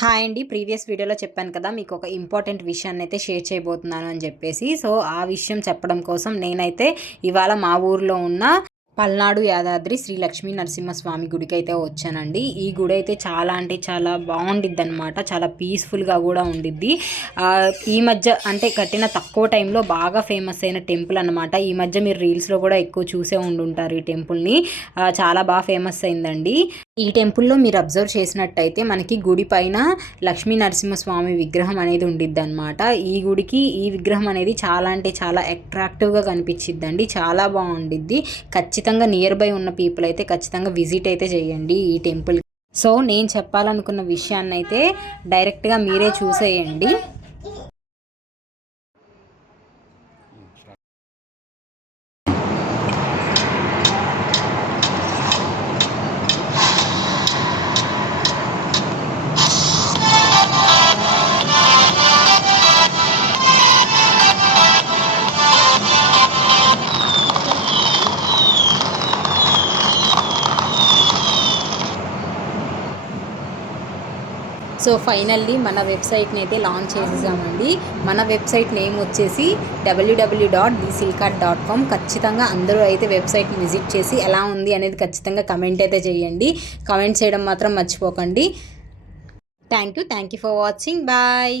Hi అండి. Previous వీడియోలో చెప్పాను కదా, మీకు ఒక ఇంపార్టెంట్ విషయాన్నైతే షేర్ చేయబోతున్నాను అని చెప్పేసి. సో, ఆ విషయం చెప్పడం కోసం నేనైతే ఇవాళ మా ఊర్లో ఉన్న పల్నాడు యాదాద్రి శ్రీ లక్ష్మీ నరసింహస్వామి గుడికైతే వచ్చానండి. ఈ గుడి అయితే చాలా అంటే చాలా బాగుండిద్దనమాట. చాలా పీస్ఫుల్గా కూడా ఉండిద్ది. ఈ మధ్య అంటే కట్టిన తక్కువ టైంలో బాగా ఫేమస్ అయిన టెంపుల్ అనమాట. ఈ మధ్య మీరు రీల్స్లో కూడా ఎక్కువ చూసే ఉండుంటారు ఈ టెంపుల్ని. చాలా బాగా ఫేమస్ అయిందండి. ఈ టెంపుల్లో మీరు అబ్జర్వ్ చేసినట్టయితే మనకి గుడి పైన లక్ష్మీ నరసింహస్వామి విగ్రహం అనేది ఉండిద్ది అనమాట. ఈ గుడికి ఈ విగ్రహం అనేది చాలా అంటే చాలా అట్రాక్టివ్గా కనిపించిద్దండి. చాలా బాగుండిద్ది. ఖచ్చితంగా నియర్ బై ఉన్న పీపుల్ అయితే ఖచ్చితంగా విజిట్ అయితే చేయండి ఈ టెంపుల్. సో నేను చెప్పాలనుకున్న విషయాన్ని అయితే డైరెక్ట్గా మీరే చూసేయండి. సో ఫైనల్లీ మన వెబ్సైట్ని అయితే లాంచ్ చేసేసామండి. మన వెబ్సైట్ నేమ్ వచ్చేసి www.thesilkat.com. ఖచ్చితంగా అందరూ అయితే వెబ్సైట్ని విజిట్ చేసి ఎలా ఉంది అనేది ఖచ్చితంగా కమెంట్ అయితే చేయండి. కమెంట్ చేయడం మాత్రం మర్చిపోకండి. Thank you for watching. Bye.